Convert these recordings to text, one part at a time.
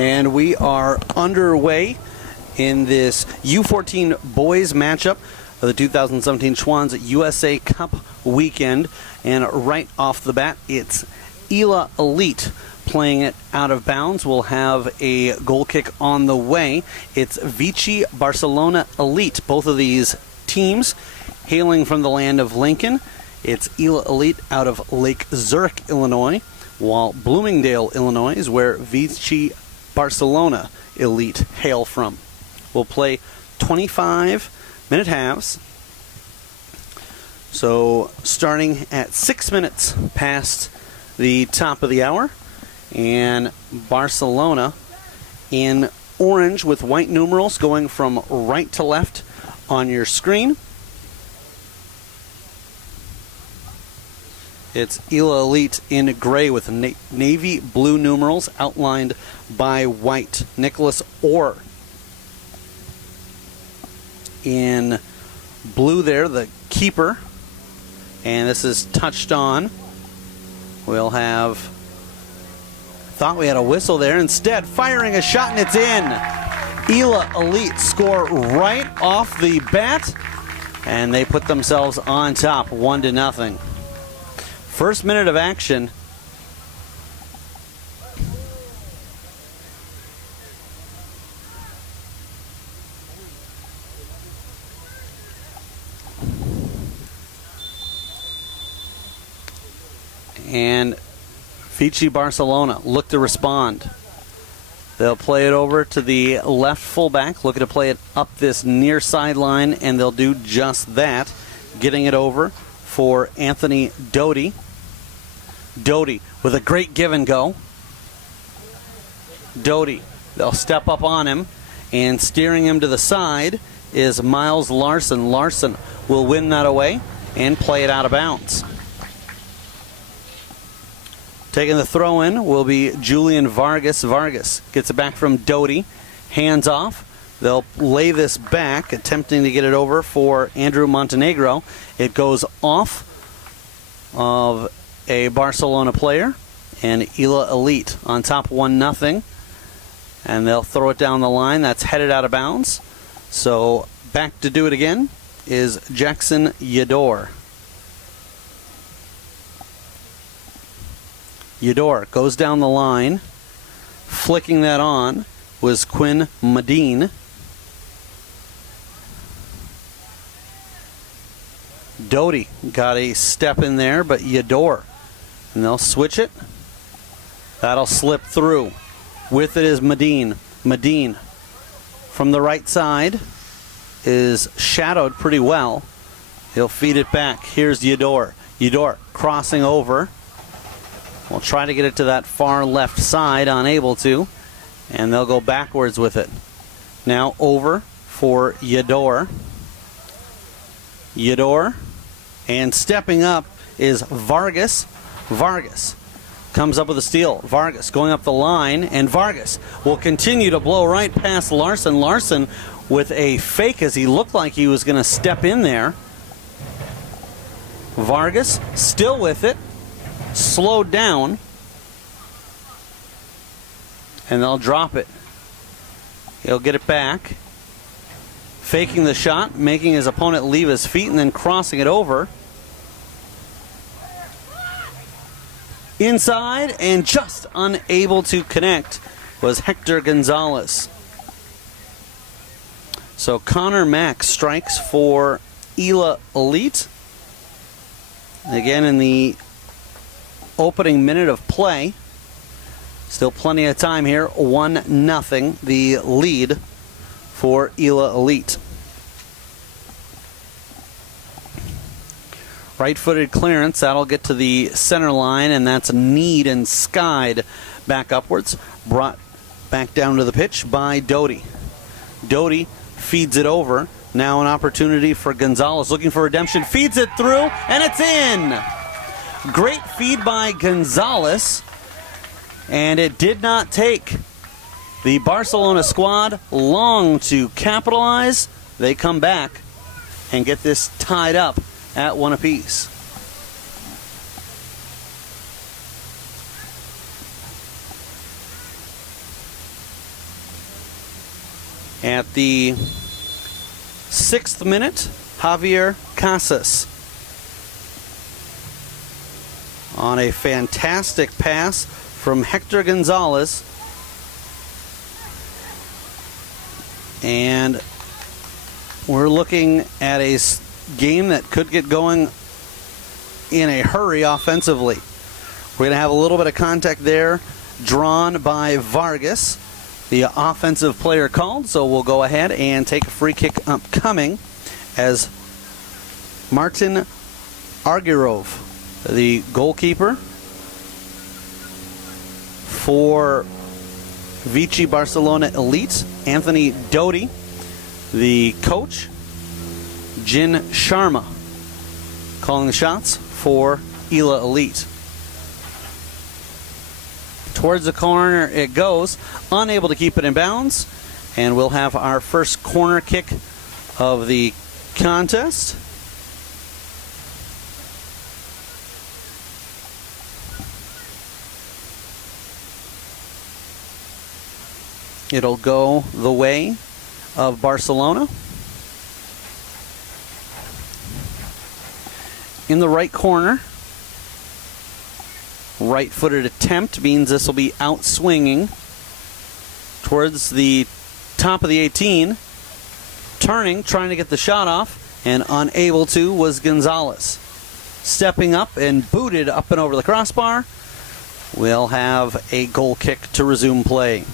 And we are underway in this U14 boys matchup of the 2017 Schwann's USA Cup weekend. And right off the bat, it's Barca Elite playing it out of bounds. We'll have a goal kick on the way. It's Vichy Barcelona Elite. Both of these teams hailing from the land of Lincoln. It's Barca Elite out of Lake Zurich, Illinois, while Bloomingdale, Illinois is where Vichy Barcelona Elite hail from. We'll play 25-minute halves. So starting at 6 minutes past the top of the hour, and Barcelona in orange with white numerals going from right to left on your screen. It's Barca Elite in gray with navy blue numerals outlined by white. Nicholas Orr in blue there, the keeper. And this is touched on. We'll have, thought we had a whistle there. Instead, firing a shot and it's in. Barca Elite score right off the bat, and they put themselves on top 1-0. First minute of action. And Vichy Barcelona look to respond. They'll play it over to the left fullback, looking to play it up this near sideline, and they'll do just that, getting it over for Anthony Doty. Doty with a great give and go. Doty, they'll step up on him, and steering him to the side is Miles Larson. Larson will win that away and play it out of bounds. Taking the throw in will be Julian Vargas. Vargas gets it back from Doty. Hands off. They'll lay this back, attempting to get it over for Andrew Montenegro. It goes off of a Barcelona player, and Barca Elite on top 1-0. And they'll throw it down the line. That's headed out of bounds. So back to do it again is Jackson Yador. Yador goes down the line. Flicking that on was Quinn Medine. Doty got a step in there, but Yador. And they'll switch it. That'll slip through. With it is Medine. Medine from the right side is shadowed pretty well. He'll feed it back. Here's Yador. Yador crossing over. We'll try to get it to that far left side, unable to, and they'll go backwards with it. Now over for Yador. Yador, and stepping up is Vargas. Vargas comes up with a steal. Vargas going up the line, and Vargas will continue to blow right past Larson. Larson with a fake as he looked like he was going to step in there. Vargas still with it. Slowed down, and they'll drop it. He'll get it back, faking the shot, making his opponent leave his feet, and then crossing it over. Inside, and just unable to connect was Hector Gonzalez. So Connor Mack strikes for Barca Elite. Again, in the opening minute of play. Still plenty of time here. 1-0 the lead for Barca Elite. Right-footed clearance. That'll get to the center line, and that's Need and skied back upwards. Brought back down to the pitch by Doty. Doty feeds it over. Now an opportunity for Gonzalez looking for redemption. Feeds it through, and it's in! Great feed by Gonzalez, and it did not take the Barcelona squad long to capitalize. They come back and get this tied up at 1 apiece. At the 6th minute, Javier Casas on a fantastic pass from Hector Gonzalez. And we're looking at a game that could get going in a hurry offensively. We're going to have a little bit of contact there drawn by Vargas, the offensive player called, so we'll go ahead and take a free kick upcoming as Martin Argirov, the goalkeeper for Vichy Barcelona Elite, Anthony Doty, the coach, Jin Sharma, calling the shots for Ela Elite. Towards the corner it goes, unable to keep it in bounds, and we'll have our first corner kick of the contest. It'll go the way of Barcelona. In the right corner, right-footed attempt means this will be out swinging towards the top of the 18. Turning, trying to get the shot off, and unable to was Gonzalez. Stepping up and booted up and over the crossbar. We'll have a goal kick to resume play.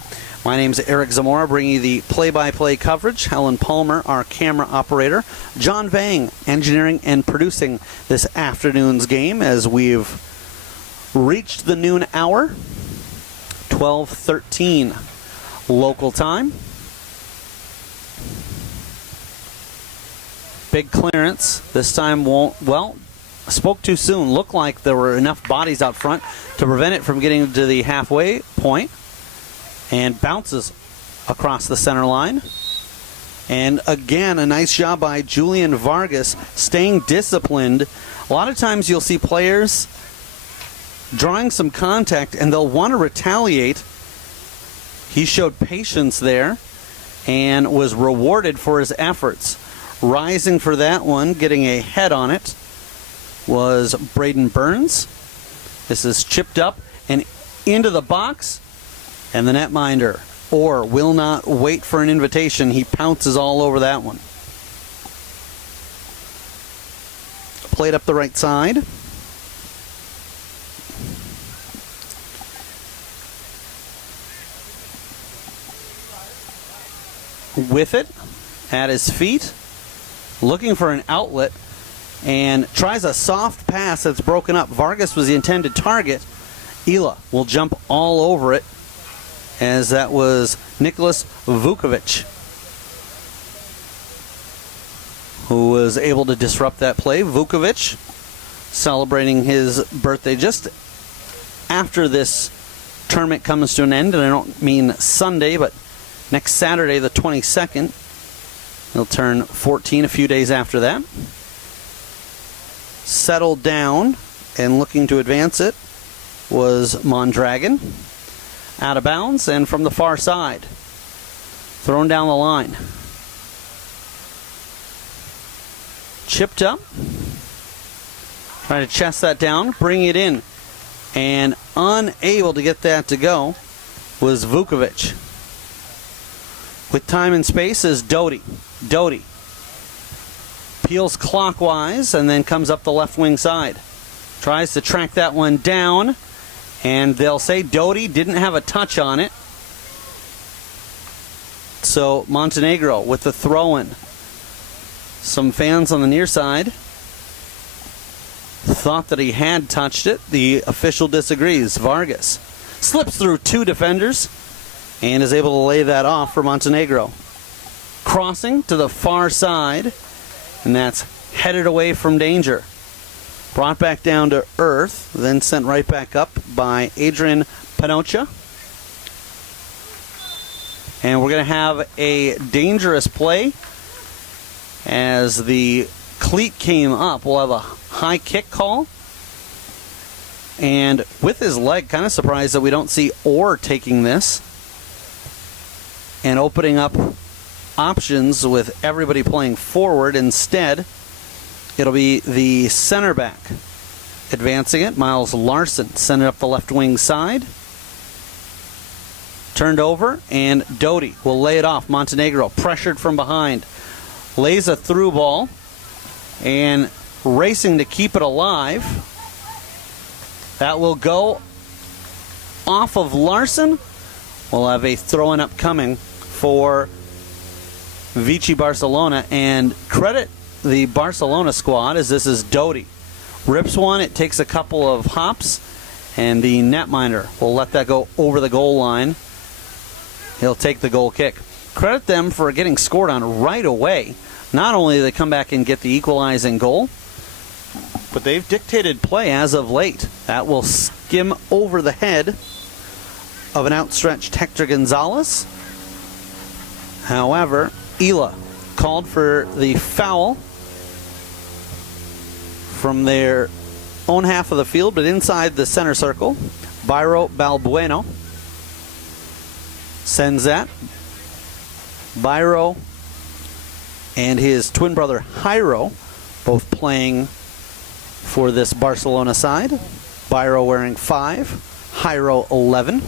My name's Eric Zamora, bringing you the play-by-play coverage. Helen Palmer, our camera operator. John Vang, engineering and producing this afternoon's game as we've reached the noon hour, 12:13 local time. Big clearance. This time won't, well, spoke too soon. Looked like there were enough bodies out front to prevent it from getting to the halfway point. And bounces across the center line. And again, a nice job by Julian Vargas staying disciplined. A lot of times you'll see players drawing some contact and they'll want to retaliate. He showed patience there and was rewarded for his efforts. Rising for that one, getting a head on it, was Braden Burns. This is chipped up and into the box. And the netminder, or will not wait for an invitation. He pounces all over that one. Played up the right side. With it at his feet, looking for an outlet, and tries a soft pass that's broken up. Vargas was the intended target. Ela will jump all over it, as that was Nicholas Vukovic who was able to disrupt that play. Vukovic celebrating his birthday just after this tournament comes to an end, and I don't mean Sunday, but next Saturday, the 22nd. He'll turn 14 a few days after that. Settled down and looking to advance it was Mondragon. Out of bounds and from the far side. Thrown down the line. Chipped up. Trying to chest that down, bring it in. And unable to get that to go was Vukovic. With time and space is Doty. Doty peels clockwise and then comes up the left wing side. Tries to track that one down. And they'll say Doty didn't have a touch on it. So Montenegro with the throw-in. Some fans on the near side thought that he had touched it. The official disagrees. Vargas slips through two defenders and is able to lay that off for Montenegro. Crossing to the far side, and that's headed away from danger. Brought back down to earth, then sent right back up by Adrian Panocha. And we're going to have a dangerous play as the cleat came up. We'll have a high kick call. And with his leg, kind of surprised that we don't see Orr taking this and opening up options with everybody playing forward. Instead, it'll be the center back advancing it. Miles Larson sent it up the left wing side. Turned over, and Doty will lay it off. Montenegro pressured from behind. Lays a through ball, and racing to keep it alive. That will go off of Larson. We'll have a throw-in upcoming for Vichy Barcelona, and credit the Barcelona squad as this is Doty. Rips one, it takes a couple of hops, and the netminder will let that go over the goal line. He'll take the goal kick. Credit them for getting scored on right away. Not only do they come back and get the equalizing goal, but they've dictated play as of late. That will skim over the head of an outstretched Hector Gonzalez. However, Ela called for the foul from their own half of the field, but inside the center circle. Byro Balbueno sends that. Byro and his twin brother Jairo both playing for this Barcelona side. Byro wearing 5, Jairo 11.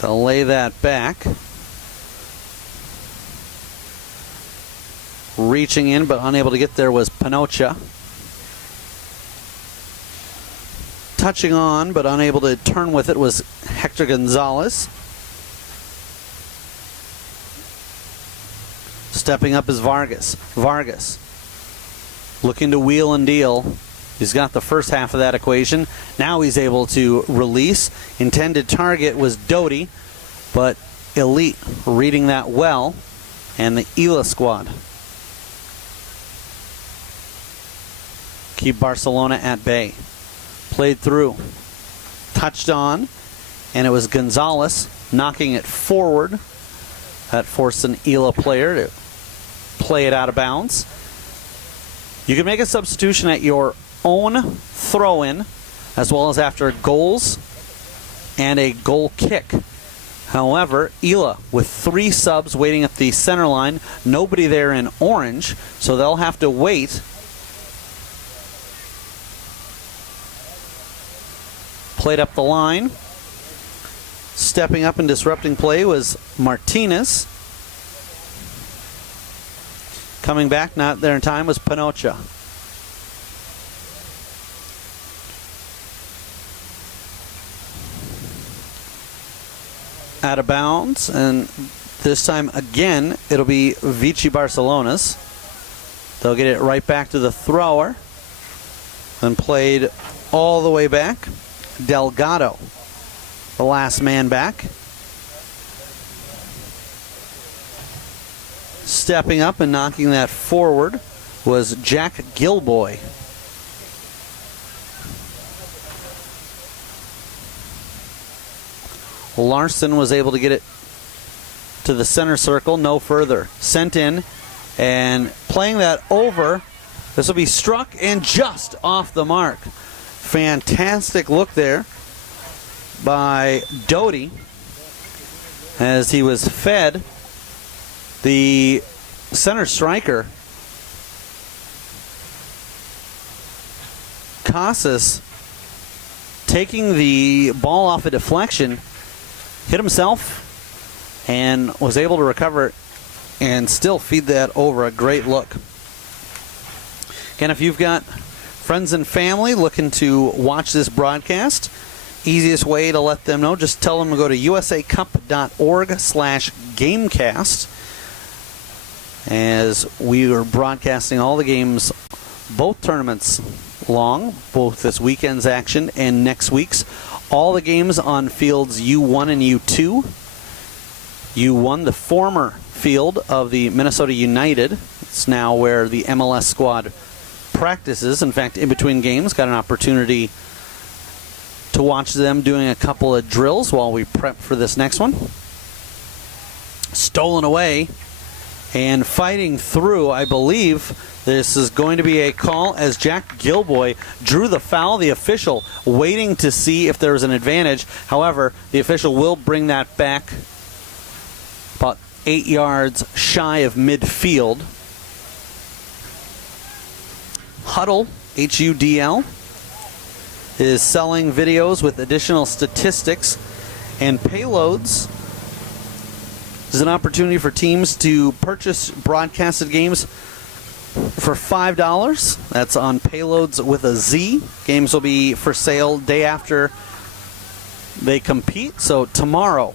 They'll lay that back. Reaching in but unable to get there was Panocha. Touching on but unable to turn with it was Hector Gonzalez. Stepping up is Vargas. Vargas looking to wheel and deal. He's got the first half of that equation. Now he's able to release. Intended target was Doty, but Elite reading that well, and the Ela squad keep Barcelona at bay. Played through, touched on, and it was Gonzalez knocking it forward. That forced an Ela player to play it out of bounds. You can make a substitution at your own throw-in, as well as after goals and a goal kick. However, Ela with 3 subs waiting at the center line, nobody there in orange, so they'll have to wait. Played up the line. Stepping up and disrupting play was Martinez. Coming back, not there in time, was Panocha. Out of bounds, and this time again, it'll be Vichy Barcelona's. They'll get it right back to the thrower. Then played all the way back. Delgado, the last man back. Stepping up and knocking that forward was Jack Gilboy. Larson was able to get it to the center circle, no further. Sent in and playing that over. This will be struck and just off the mark. Fantastic look there by Doty as he was fed. The center striker, Casas, taking the ball off a deflection, hit himself and was able to recover it and still feed that over. A great look. Again, if you've got friends and family looking to watch this broadcast, easiest way to let them know, just tell them to go to usacup.org/gamecast, as we are broadcasting all the games, both tournaments long, both this weekend's action and next week's. All the games on fields U1 and U2. U1, the former field of the Minnesota United. It's now where the MLS squad practices. In fact, in between games, got an opportunity to watch them doing a couple of drills while we prep for this next one. Stolen away and fighting through. I believe this is going to be a call as Jack Gilboy drew the foul. The official waiting to see if there was an advantage. However, the official will bring that back 8 yards shy of midfield. Huddle, HUDL, is selling videos with additional statistics and payloads. This is an opportunity for teams to purchase broadcasted games for $5. That's on Payloads with a Z. Games will be for sale day after they compete. So tomorrow,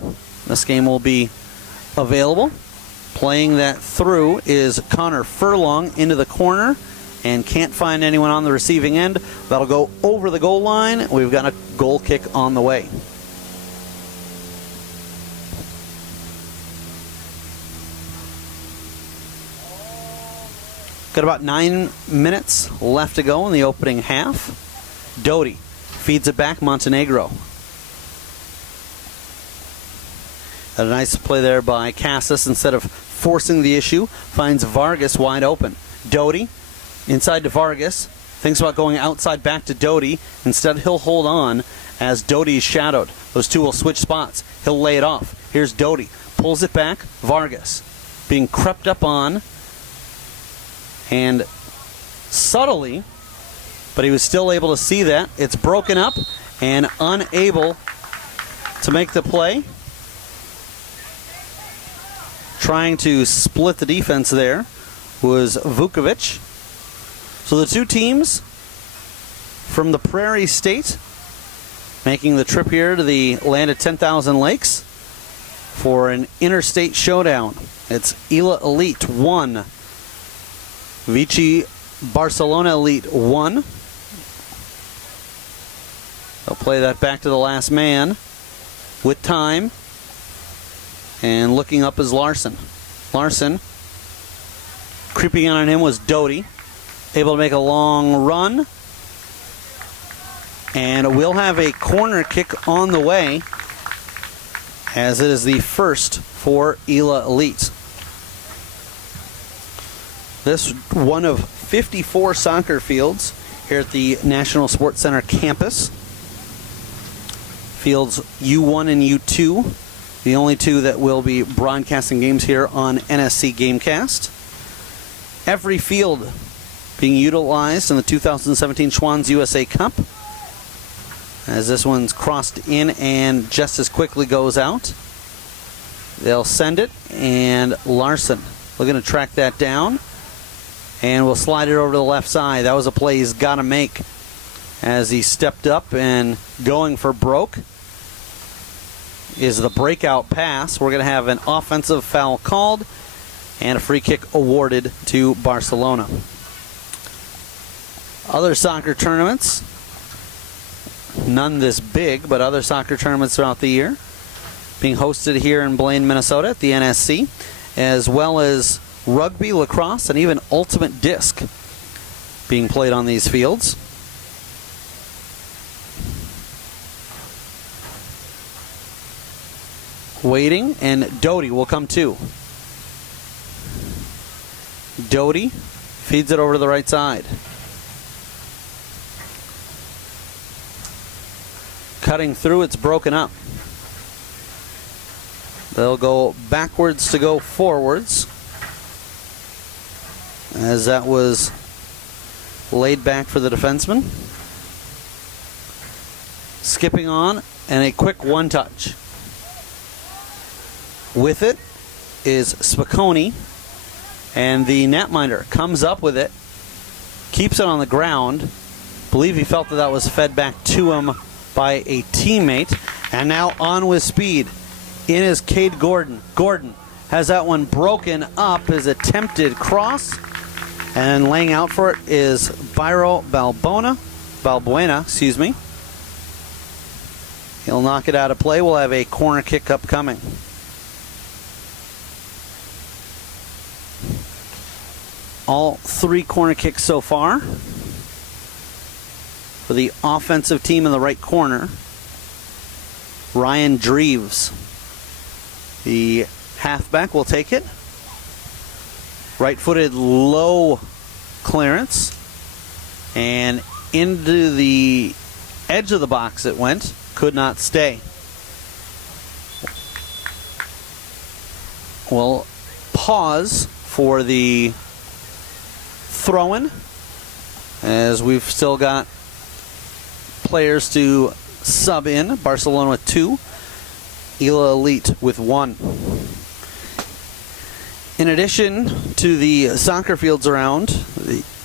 this game will be available. Playing that through is Connor Furlong into the corner and can't find anyone on the receiving end. That'll go over the goal line. We've got a goal kick on the way. Got about 9 minutes left to go in the opening half. Doty feeds it back, Montenegro. A nice play there by Cassis. Instead of forcing the issue, finds Vargas wide open. Doty inside to Vargas. Thinks about going outside back to Doty. Instead, he'll hold on as Doty is shadowed. Those two will switch spots. He'll lay it off. Here's Doty. Pulls it back. Vargas being crept up on. And subtly, but he was still able to see that. It's broken up and unable to make the play. Trying to split the defense there was Vukovic. So the two teams from the Prairie State making the trip here to the land of 10,000 lakes for an interstate showdown. It's Ela Elite 1. Vichy Barcelona Elite 1. They'll play that back to the last man with time. And looking up is Larson. Larson, creeping in on him was Doty. Able to make a long run. And we'll have a corner kick on the way, as it is the first for Ela Elite. This one of 54 soccer fields here at the National Sports Center campus. Fields U1 and U2, the only two that will be broadcasting games here on NSC Gamecast. Every field being utilized in the 2017 Schwann's USA Cup, as this one's crossed in and just as quickly goes out. They'll send it, and Larson looking to track that down. And we'll slide it over to the left side. That was a play he's got to make as he stepped up and going for broke is the breakout pass. We're going to have an offensive foul called and a free kick awarded to Barcelona. Other soccer tournaments, none this big, but other soccer tournaments throughout the year being hosted here in Blaine, Minnesota at the NSC, as well as rugby, lacrosse, and even ultimate disc being played on these fields. Waiting, and Doty will come too. Doty feeds it over to the right side. Cutting through, it's broken up. They'll go backwards to go forwards, as that was laid back for the defenseman. Skipping on, and a quick one-touch. With it is Spicone, and the netminder comes up with it, keeps it on the ground. Believe he felt that that was fed back to him by a teammate, and now on with speed. In is Cade Gordon. Gordon has that one broken up, his attempted cross. And laying out for it is Byro Balbuena, excuse me. He'll knock it out of play. We'll have a corner kick upcoming. All three corner kicks so far for the offensive team in the right corner. Ryan Dreves, the halfback, will take it. Right-footed low clearance, and into the edge of the box it went. Could not stay. We'll pause for the throw-in, as we've still got players to sub in. Barcelona with 2, Ela Elite with 1. In addition to the soccer fields around,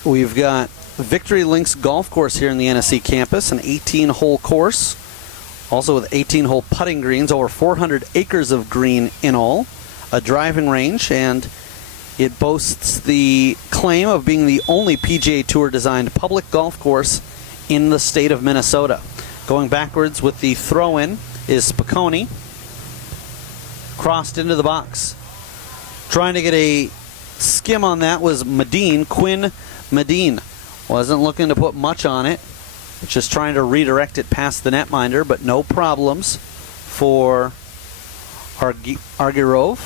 we've got Victory Links Golf Course here in the NSC campus, an 18-hole course, also with 18-hole putting greens, over 400 acres of green in all, a driving range, and it boasts the claim of being the only PGA Tour designed public golf course in the state of Minnesota. Going backwards with the throw-in is Spicone, crossed into the box. Trying to get a skim on that was Quinn Medine. Wasn't looking to put much on it, just trying to redirect it past the netminder, but no problems for Argyrov.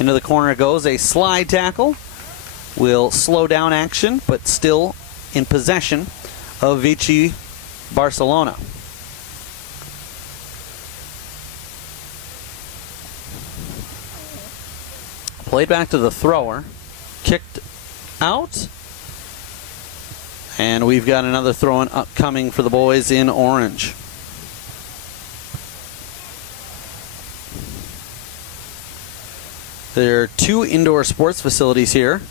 Into the corner goes a slide tackle. Will slow down action, but still in possession of Vichy Barcelona. Played back to the thrower. Kicked out. And we've got another throw-in upcoming for the boys in orange. There are 2 indoor sports facilities here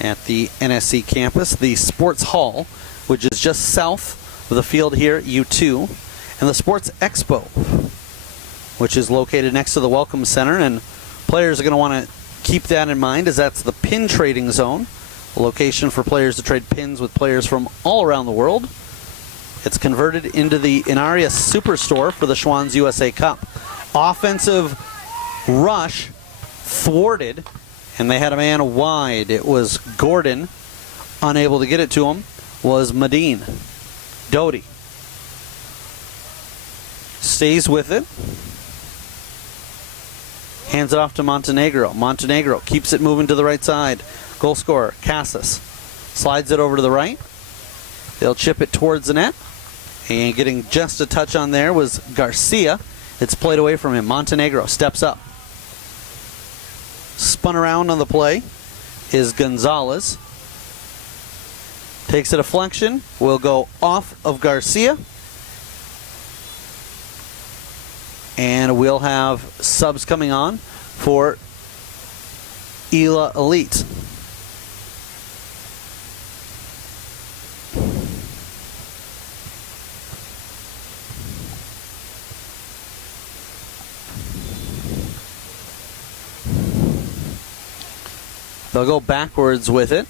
at the NSC campus. The Sports Hall, which is just south of the field here at U2, and the Sports Expo, which is located next to the Welcome Center. And players are going to want to keep that in mind, as that's the pin trading zone, a location for players to trade pins with players from all around the world. It's converted into the Inaria Superstore for the Schwann's USA Cup. Offensive rush thwarted, and they had a man wide. It was Gordon. Unable to get it to him was Medine. Doty stays with it. Hands it off to Montenegro. Montenegro keeps it moving to the right side. Goal scorer, Casas, slides it over to the right. They'll chip it towards the net. And getting just a touch on there was Garcia. It's played away from him. Montenegro steps up. Spun around on the play is Gonzalez. Takes a deflection. Will go off of Garcia. And we'll have subs coming on for Ela Elite. They'll go backwards with it.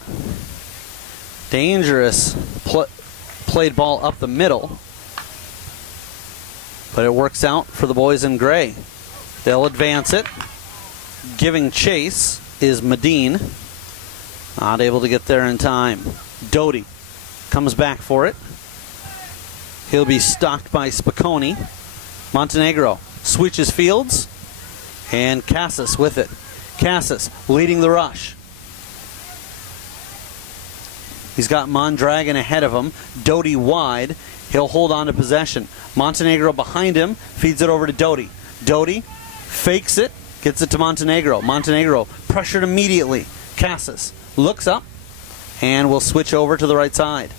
Dangerous played ball up the middle. But it works out for the boys in gray. They'll advance it. Giving chase is Medine. Not able to get there in time. Doty comes back for it. He'll be stalked by Spicone. Montenegro switches fields. And Casas with it. Casas leading the rush. He's got Mondragon ahead of him. Doty wide. He'll hold on to possession. Montenegro behind him. Feeds it over to Doty. Doty fakes it. Gets it to Montenegro. Montenegro pressured immediately. Casas looks up and will switch over to the right side.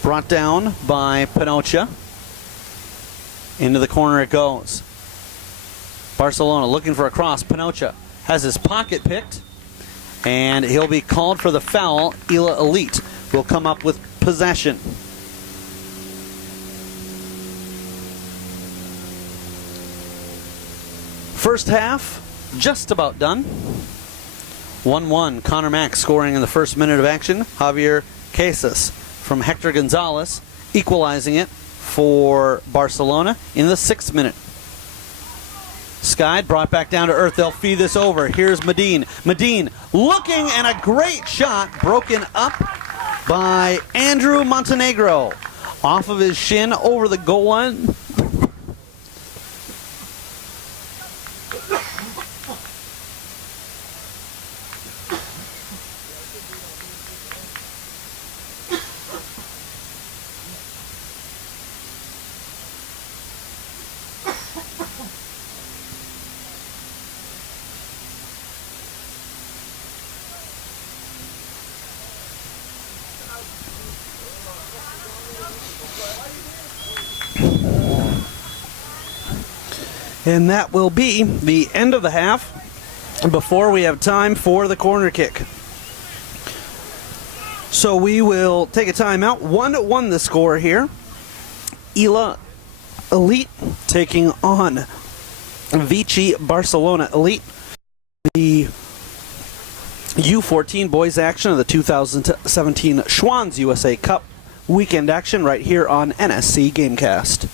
Brought down by Pinocha. Into the corner it goes. Barcelona looking for a cross. Pinocha has his pocket picked. And he'll be called for the foul. Ela Elite will come up with possession. First half, just about done. 1-1. Connor Mack scoring in the first minute of action. Javier Casas from Hector Gonzalez equalizing it for Barcelona in the 6th minute. Skied, brought back down to earth. They'll feed this over. Here's Medine. Medine looking, and a great shot broken up by Andrew Montenegro. Off of his shin over the goal line. And that will be the end of the half before we have time for the corner kick. So we will take a timeout. 1-1 the score here. Barca Elite taking on Vichy Barcelona Elite. The U14 boys action of the 2017 Schwann's USA Cup weekend action right here on NSC Gamecast.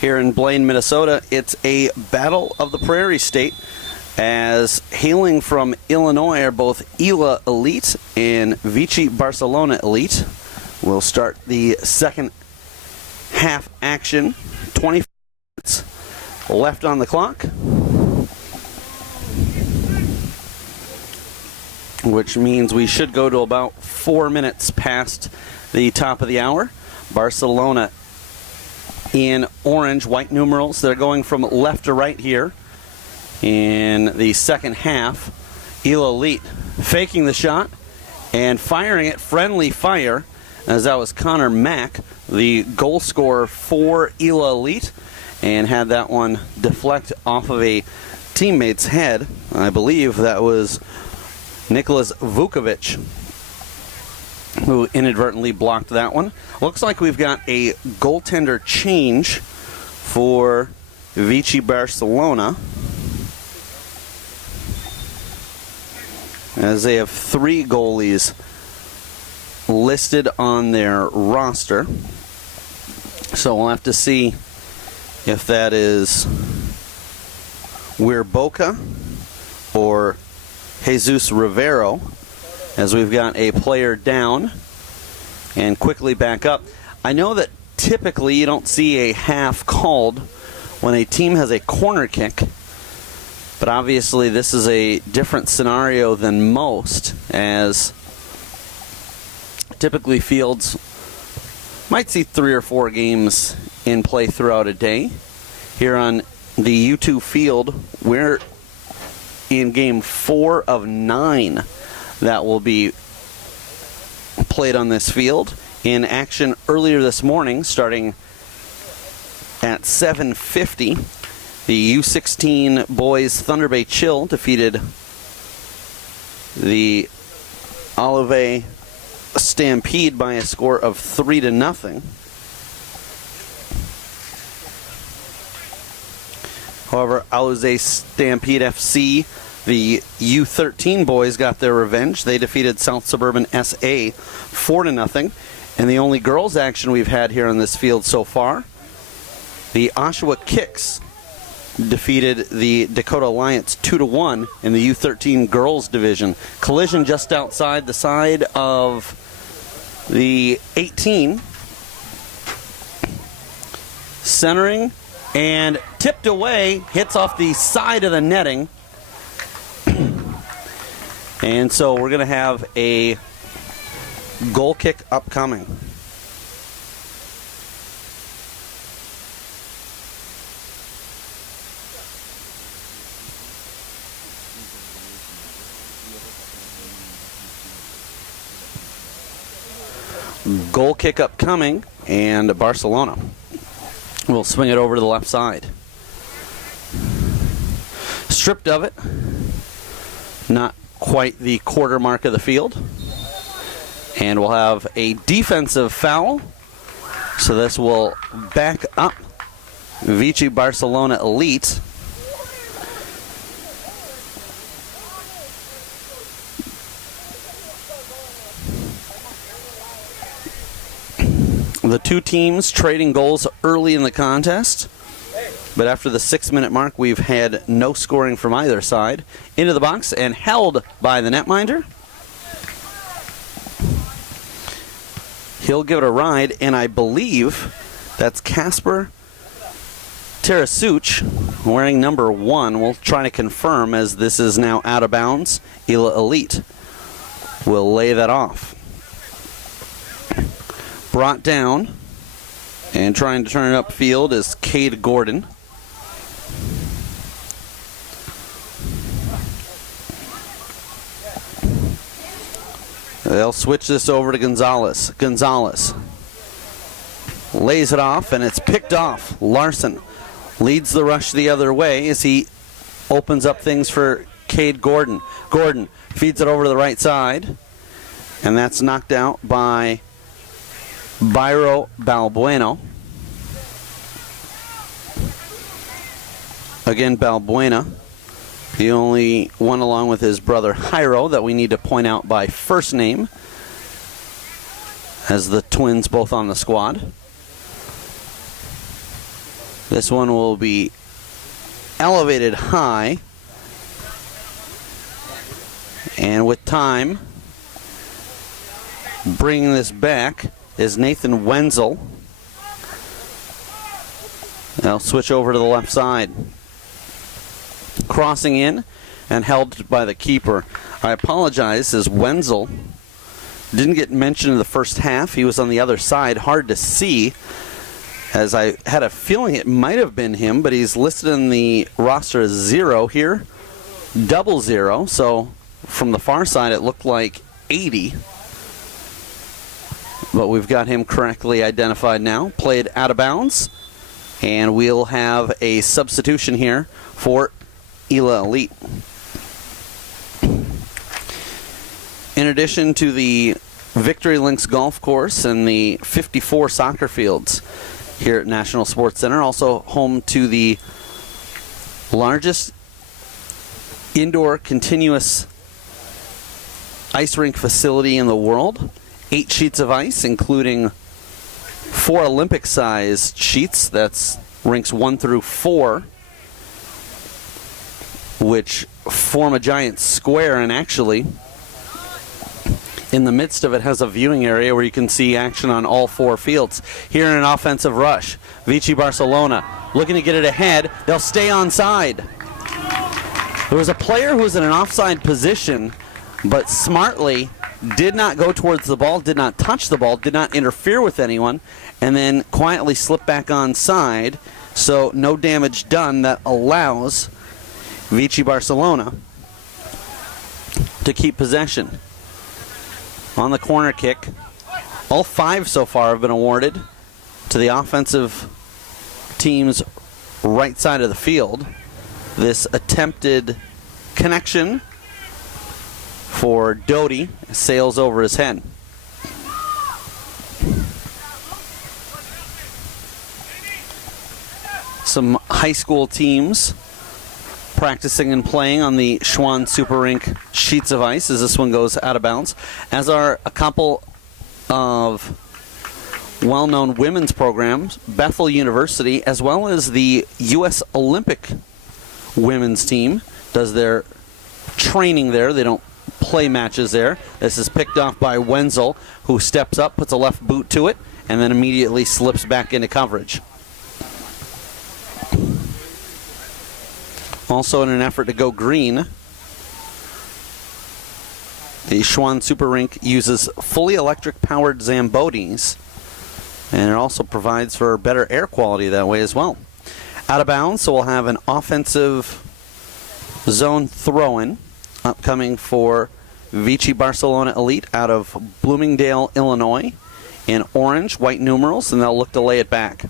Here in Blaine, Minnesota, it's a battle of the Prairie State, as hailing from Illinois are both Ela Elite and Vichy Barcelona Elite. We'll start the second half action. 20 minutes left on the clock, which means we should go to about 4 minutes past the top of the hour. Barcelona in orange, white numerals. They're going from left to right here in the second half. Ela Elite faking the shot and firing it. Friendly fire, as that was Connor Mack, the goal scorer for Ela Elite, and had that one deflect off of a teammate's head. I believe that was Nicholas Vukovic who inadvertently blocked that one. Looks like we've got a goaltender change for Vichy Barcelona, as they have 3 goalies listed on their roster. So we'll have to see if that is Wirboka or Jesus Rivero, as we've got a player down and quickly back up. I know that typically you don't see a half called when a team has a corner kick, but obviously this is a different scenario than most, as typically fields might see 3 or 4 games in play throughout a day. Here on the U2 field, we're in game 4 of 9 that will be played on this field. In action earlier this morning, starting at 7:50, the U16 boys Thunder Bay Chill defeated the Olive Stampede by a score of 3-0. However, Alize Stampede FC, the U13 boys, got their revenge. They defeated South Suburban SA 4-0. And the only girls action we've had here on this field so far, the Oshawa Kicks defeated the Dakota Alliance 2-1 in the U13 girls division. Collision just outside the side of the 18. Centering and tipped away, hits off the side of the netting. And so we're going to have a goal kick upcoming. Goal kick upcoming, and Barcelona will swing it over to the left side. Stripped of it. Not quite the quarter mark of the field. And we'll have a defensive foul. So this will back up Vichy Barcelona Elite. The two teams trading goals early in the contest, but after the 6-minute mark, we've had no scoring from either side. Into the box and held by the netminder. He'll give it a ride, and I believe that's Casper Tarasuch wearing number 1. We'll try to confirm, as this is now out of bounds. Ela Elite will lay that off. Brought down and trying to turn it upfield is Cade Gordon. They'll switch this over to Gonzalez. Gonzalez lays it off, and it's picked off. Larson leads the rush the other way as he opens up things for Cade Gordon. Gordon feeds it over to the right side, and that's knocked out by Byro Balbuena. Again, Balbuena, the only one along with his brother Jairo that we need to point out by first name, as the twins both on the squad. This one will be elevated high, and with time, bringing this back is Nathan Wenzel. They'll switch over to the left side. Crossing in and held by the keeper. I apologize, as Wenzel didn't get mentioned in the first half. He was on the other side, hard to see, as I had a feeling it might have been him, but he's listed in the roster as 0 here, 00, so from the far side it looked like 80, but we've got him correctly identified now. Played out of bounds, and we'll have a substitution here for Ela Elite. In addition to the Victory Links Golf Course and the 54 soccer fields here at National Sports Center, also home to the largest indoor continuous ice rink facility in the world. 8 sheets of ice, including 4 Olympic-sized sheets. That's rinks 1 through 4, which form a giant square, and actually in the midst of it has a viewing area where you can see action on all 4 fields. Here in an offensive rush, Vichy Barcelona looking to get it ahead. They'll stay onside. There was a player who was in an offside position, but smartly did not go towards the ball, did not touch the ball, did not interfere with anyone, and then quietly slipped back onside, so no damage done. That allows Vichy Barcelona to keep possession. On the corner kick, all 5 so far have been awarded to the offensive team's right side of the field. This attempted connection for Doty sails over his head. Some high school teams practicing and playing on the Schwann Super Rink sheets of ice as this one goes out of bounds, as are a couple of well-known women's programs, Bethel University, as well as the U.S. Olympic women's team does their training there. They don't play matches there. This is picked off by Wenzel, who steps up, puts a left boot to it, and then immediately slips back into coverage. Also in an effort to go green, the Schwann Super Rink uses fully electric powered Zambotis, and it also provides for better air quality that way as well. Out of bounds, so we'll have an offensive zone throw-in upcoming for Vichy Barcelona Elite out of Bloomingdale, Illinois, in orange, white numerals, and they'll look to lay it back.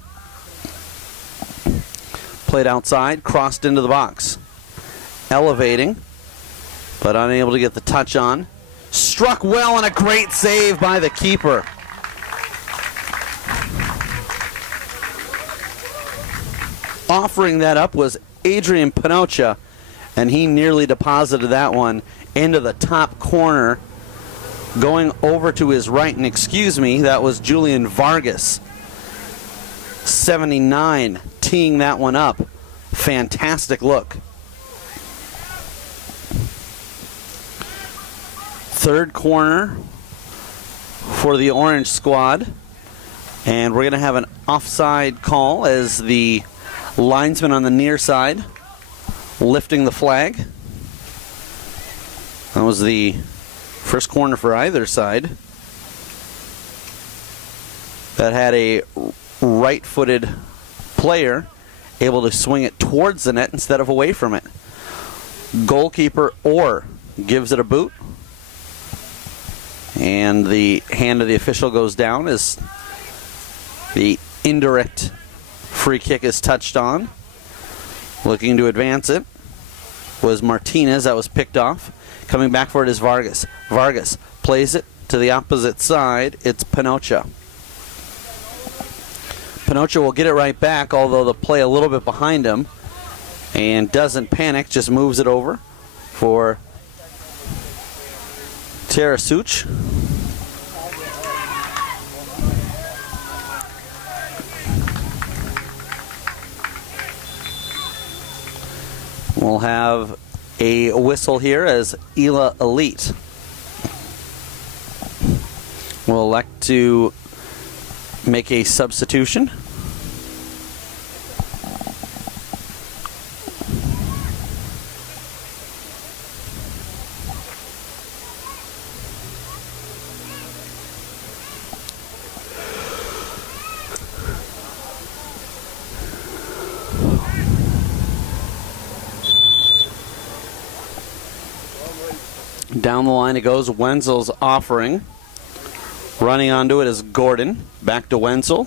Played outside, crossed into the box. Elevating, but unable to get the touch on. Struck well, and a great save by the keeper. Offering that up was Adrian Pinocha, and he nearly deposited that one into the top corner. Going over to his right, and excuse me, that was Julian Vargas. 79, teeing that one up. Fantastic look. Third corner for the orange squad, and we're going to have an offside call as the linesman on the near side lifting the flag. That was the first corner for either side. That had a right-footed player able to swing it towards the net instead of away from it. Goalkeeper Orr gives it a boot, and the hand of the official goes down as the indirect free kick is touched on. Looking to advance it. was Martinez. That was picked off. Coming back for it is Vargas. Vargas plays it to the opposite side. It's Pinocha. Pinocha will get it right back, although the play a little bit behind him, and doesn't panic, just moves it over for Tarasuch. We'll have a whistle here as Barca Elite will elect to make a substitution. Down the line it goes. Wenzel's offering. Running onto it is Gordon. Back to Wenzel.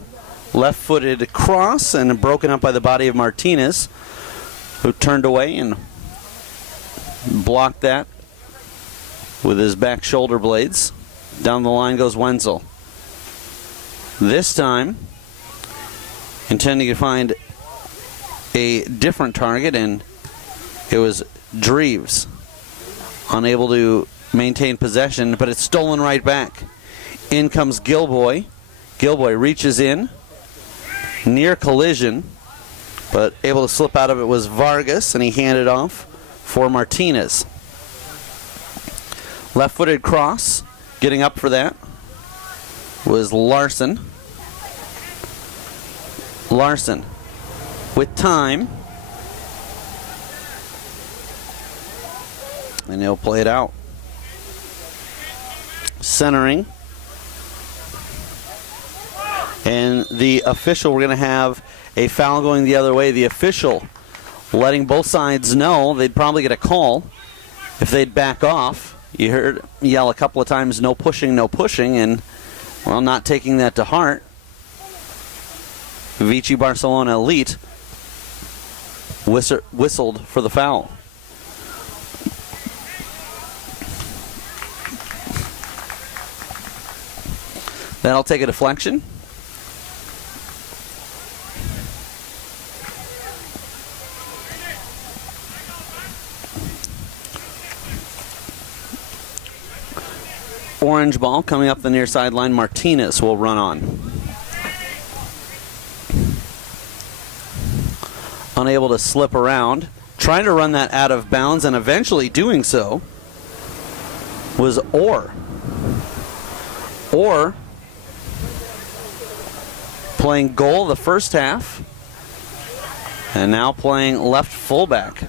Left-footed cross and broken up by the body of Martinez, who turned away and blocked that with his back shoulder blades. Down the line goes Wenzel. This time, intending to find a different target, and it was Dreves. Unable to maintain possession, but it's stolen right back. In comes Gilboy. Gilboy reaches in. Near collision, but able to slip out of it was Vargas, and he handed off for Martinez. Left-footed cross. Getting up for that was Larson. Larson with time. And he'll play it out. Centering. And the official, we're going to have a foul going the other way. The official letting both sides know they'd probably get a call if they'd back off. You heard yell a couple of times, no pushing, and, well, not taking that to heart. Vichy Barcelona Elite whistled for the foul. That'll take a deflection. Orange ball coming up the near sideline. Martinez will run on. Unable to slip around. Trying to run that out of bounds, and eventually doing so was Orr. Orr playing goal the first half, and now playing left fullback.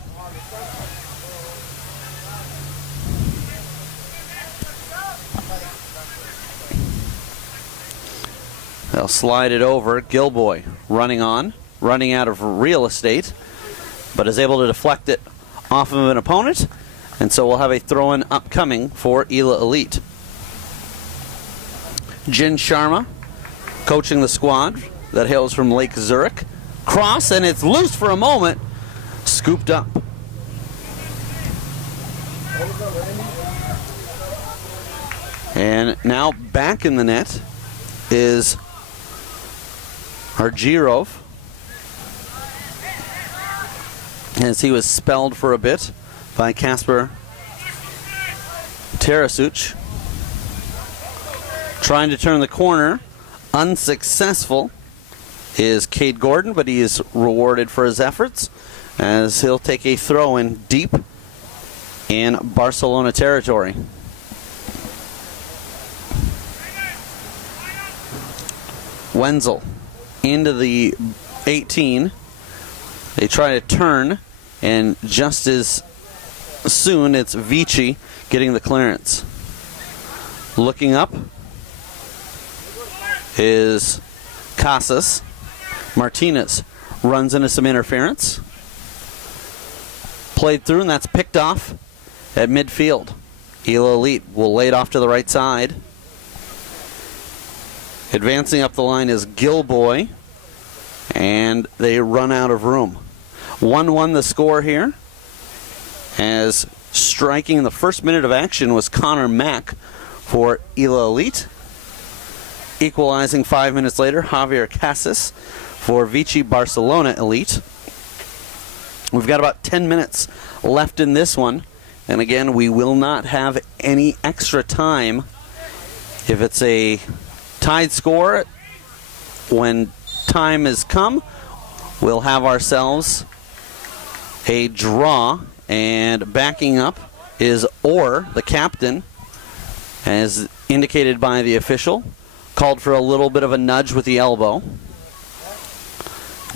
They'll slide it over. Gilboy running on, running out of real estate, but is able to deflect it off of an opponent, and so we'll have a throw-in upcoming for Barca Elite. Jin Sharma coaching the squad that hails from Lake Zurich. Cross, and it's loose for a moment. Scooped up. And now back in the net is Argirov, as he was spelled for a bit by Kasper Tarasuch. Trying to turn the corner, unsuccessful, is Cade Gordon, but he is rewarded for his efforts as he'll take a throw in deep in Barcelona territory. Wenzel into the 18. They try to turn, and just as soon it's Vichy getting the clearance. Looking up is Casas. Martinez runs into some interference. Played through, and that's picked off at midfield. Barca Elite will lay it off to the right side. Advancing up the line is Gilboy, and they run out of room. 1-1 the score here. as striking in the first minute of action was Connor Mack for Ela Elite. Equalizing 5 minutes later, Javier Casas for Vichy Barcelona Elite. We've got about 10 minutes left in this one. And again, we will not have any extra time. If it's a tied score, when time has come, we'll have ourselves a draw. And backing up is Orr, the captain, as indicated by the official. Called for a little bit of a nudge with the elbow.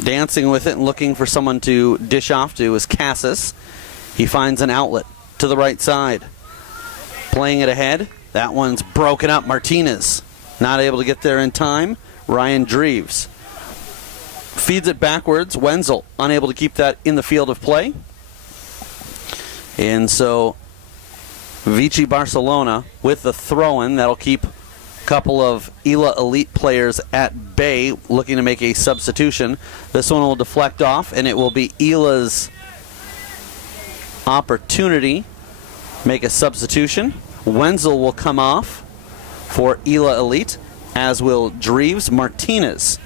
Dancing with it and looking for someone to dish off to is Casas. He finds an outlet to the right side. Playing it ahead. That one's broken up. Martinez not able to get there in time. Ryan Dreves feeds it backwards. Wenzel unable to keep that in the field of play. And so Vichy Barcelona with the throw-in. That'll keep couple of Ela Elite players at bay looking to make a substitution. This one will deflect off, and it will be Ela's opportunity to make a substitution. Wenzel will come off for Ela Elite, as will Dreves. Martinez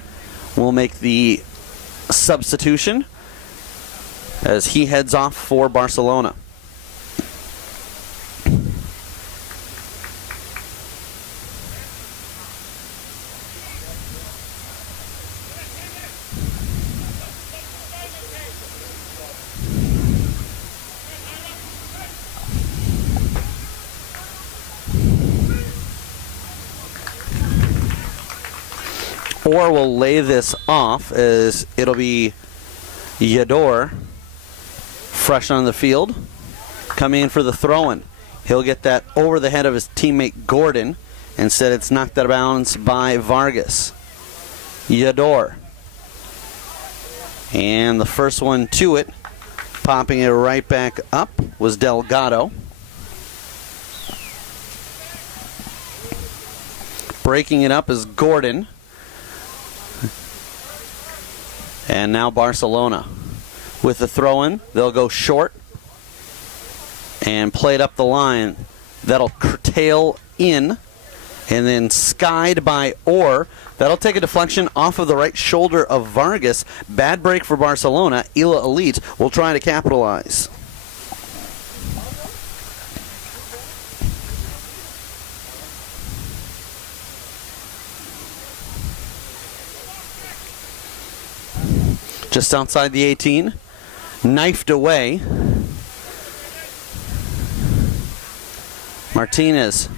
will make the substitution as he heads off for Barcelona. Or will lay this off as it'll be Yador, fresh on the field, coming in for the throw-in. He'll get that over the head of his teammate Gordon. Instead, it's knocked out of bounds by Vargas. Yador. And the first one to it, popping it right back up, was Delgado. Breaking it up is Gordon. And now Barcelona. With the throw-in, they'll go short and play it up the line. That'll curtail in and then skied by Orr. That'll take a deflection off of the right shoulder of Vargas. Bad break for Barcelona. Ela Elite will try to capitalize. Just outside the 18, knifed away. Martinez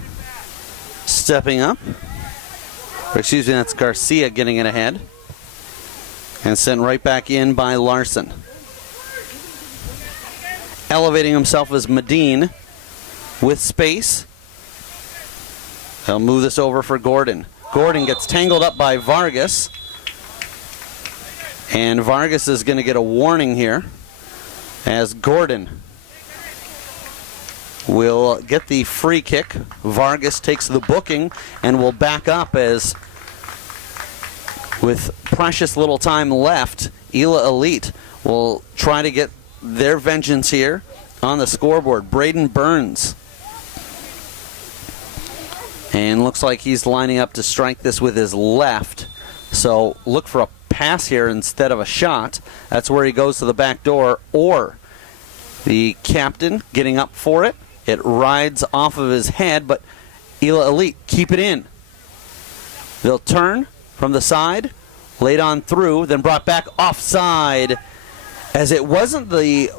stepping up. Excuse me, that's Garcia getting it ahead. And sent right back in by Larson. Elevating himself as Medine with space. They'll move this over for Gordon. Gordon gets tangled up by Vargas. And Vargas is going to get a warning here as Gordon will get the free kick. Vargas takes the booking and will back up as, with precious little time left, Ela Elite will try to get their vengeance here on the scoreboard. Braden Burns. And looks like he's lining up to strike this with his left. So look for a pass here instead of a shot. That's where he goes to the back door. Or the captain getting up for it. It rides off of his head, but Ela Elite keep it in. They'll turn from the side, laid on through, then brought back offside, as it wasn't the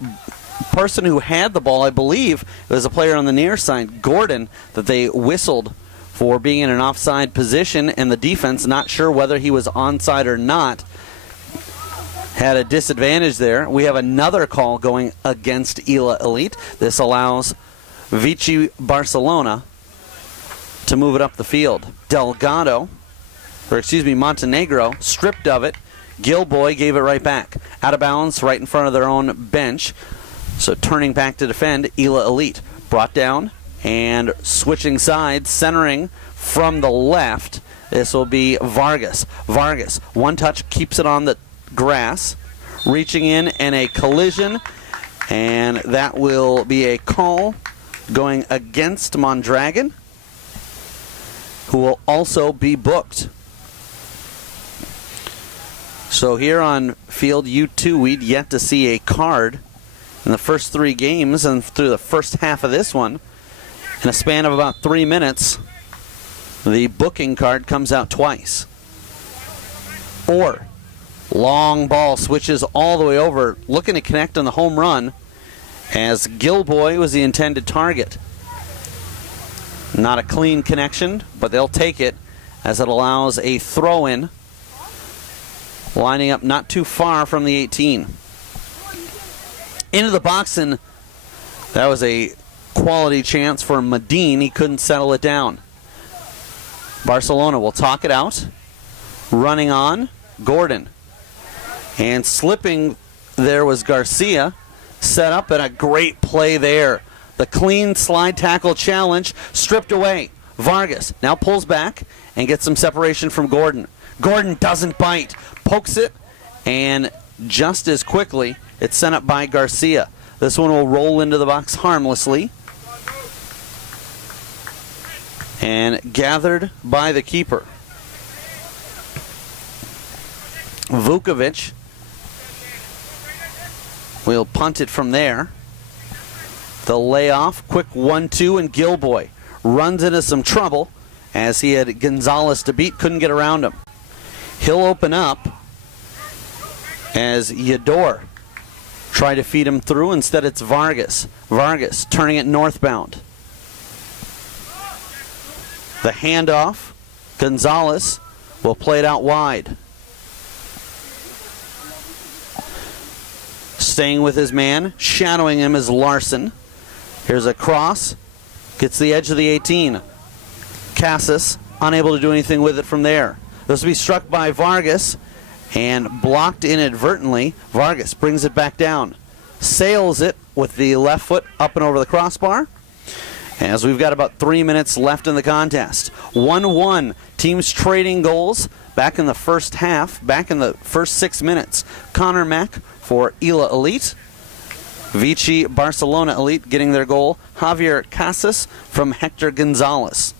person who had the ball. I believe it was a player on the near side, Gordon, that they whistled for being in an offside position, and the defense, not sure whether he was onside or not, had a disadvantage there. We have another call going against Ela Elite. This allows Vichy Barcelona to move it up the field. Montenegro stripped of it. Gilboy gave it right back. Out of bounds, right in front of their own bench. So turning back to defend, Ela Elite brought down and switching sides, centering from the left. This will be Vargas. Vargas, one touch, keeps it on the grass. Reaching in, and a collision And that will be a call going against Mondragon, who will also be booked. So here on field U2, we'd yet to see a card in the first 3 games, and through the first half of this one, in a span of about 3 minutes, the booking card comes out twice. Or, long ball switches all the way over, looking to connect on the home run, as Gilboy was the intended target. Not a clean connection, but they'll take it as it allows a throw-in, lining up not too far from the 18. Into the box, and that was a quality chance for Medine. He couldn't settle it down. Barcelona will talk it out. Running on, Gordon. And slipping there was Garcia. Set up, and a great play there. The clean slide tackle challenge stripped away. Vargas now pulls back and gets some separation from Gordon. Gordon doesn't bite. Pokes it, and just as quickly, it's sent up by Garcia. This one will roll into the box harmlessly. And gathered by the keeper. Vukovic will punt it from there. The layoff, quick 1-2, and Gilboy runs into some trouble as he had Gonzalez to beat, couldn't get around him. He'll open up as Yador tried to feed him through. Instead, it's Vargas. Vargas turning it northbound. The handoff, Gonzalez will play it out wide. Staying with his man, shadowing him is Larson. Here's a cross, gets the edge of the 18. Cassis unable to do anything with it from there. This will be struck by Vargas and blocked inadvertently. Vargas brings it back down, sails it with the left foot up and over the crossbar. As we've got about 3 minutes left in the contest. 1-1, teams trading goals back in the first half, back in the first 6 minutes. Connor Mack for Ela Elite. Vichy Barcelona Elite getting their goal. Javier Casas from Hector Gonzalez.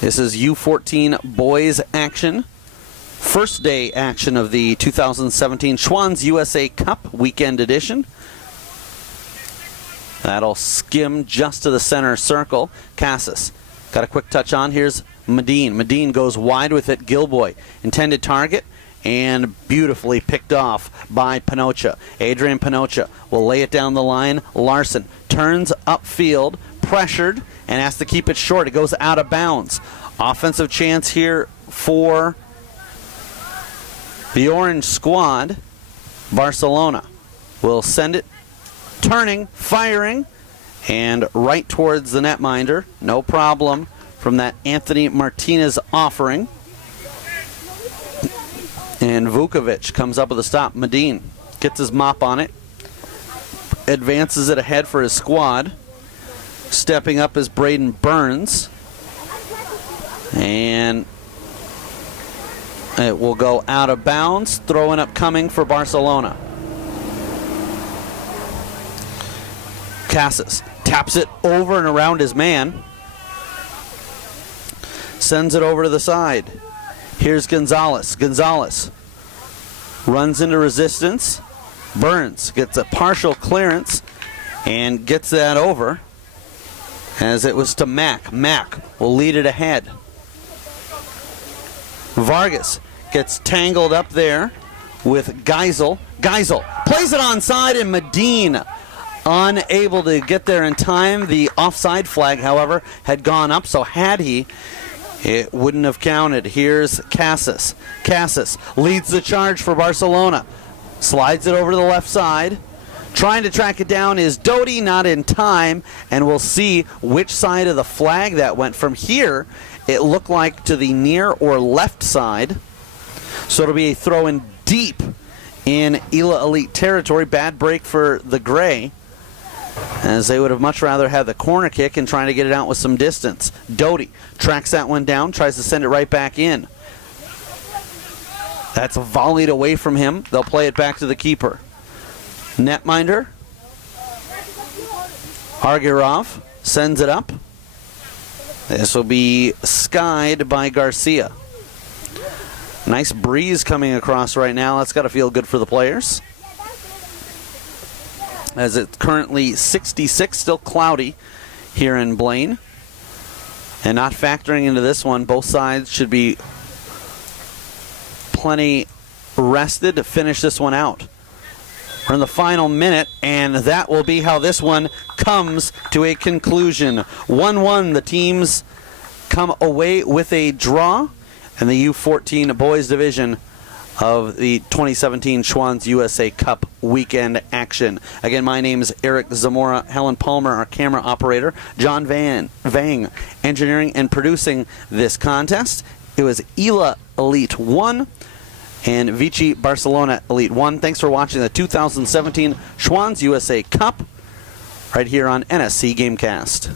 This is U14 boys action. First day action of the 2017 Schwann's USA Cup Weekend Edition. That'll skim just to the center circle. Casas got a quick touch on. Here's Medine. Medine goes wide with it. Gilboy, intended target, and beautifully picked off by Panocha. Adrian Panocha will lay it down the line. Larson turns upfield, pressured, and has to keep it short. It goes out of bounds. Offensive chance here for the orange squad. Barcelona will send it turning, firing, and right towards the netminder. No problem from that Anthony Martinez offering. And Vukovic comes up with a stop. Medine gets his mop on it. Advances it ahead for his squad. Stepping up is Braden Burns. And it will go out of bounds. Throwing up coming for Barcelona. Casas taps it over and around his man. Sends it over to the side. Here's Gonzalez. Gonzalez runs into resistance. Burns gets a partial clearance and gets that over as it was to Mack. Mack will lead it ahead. Vargas gets tangled up there with Geisel. Geisel plays it onside, and Medine unable to get there in time. The offside flag, however, had gone up, so had he, it wouldn't have counted. Here's Casas. Casas leads the charge for Barcelona. Slides it over to the left side. Trying to track it down is Doty, not in time, and we'll see which side of the flag that went. From here, it looked like to the near or left side. So it'll be a throw in deep in Ela Elite territory. Bad break for the Gray, as they would have much rather had the corner kick and trying to get it out with some distance. Doty tracks that one down, tries to send it right back in. That's volleyed away from him. They'll play it back to the keeper. Netminder. Argirov sends it up. This will be skied by Garcia. Nice breeze coming across right now. That's got to feel good for the players. As it's currently 66, still cloudy here in Blaine. And not factoring into this one, both sides should be plenty rested to finish this one out. We're in the final minute, and that will be how this one comes to a conclusion. 1-1, the teams come away with a draw in the U14 boys division of the 2017 Schwann's USA Cup weekend action. Again, my name is Eric Zamora. Helen Palmer, our camera operator. John Vang, engineering and producing this contest. It was ELA Elite 1 and Vichy Barcelona Elite 1. Thanks for watching the 2017 Schwann's USA Cup right here on NSC Gamecast.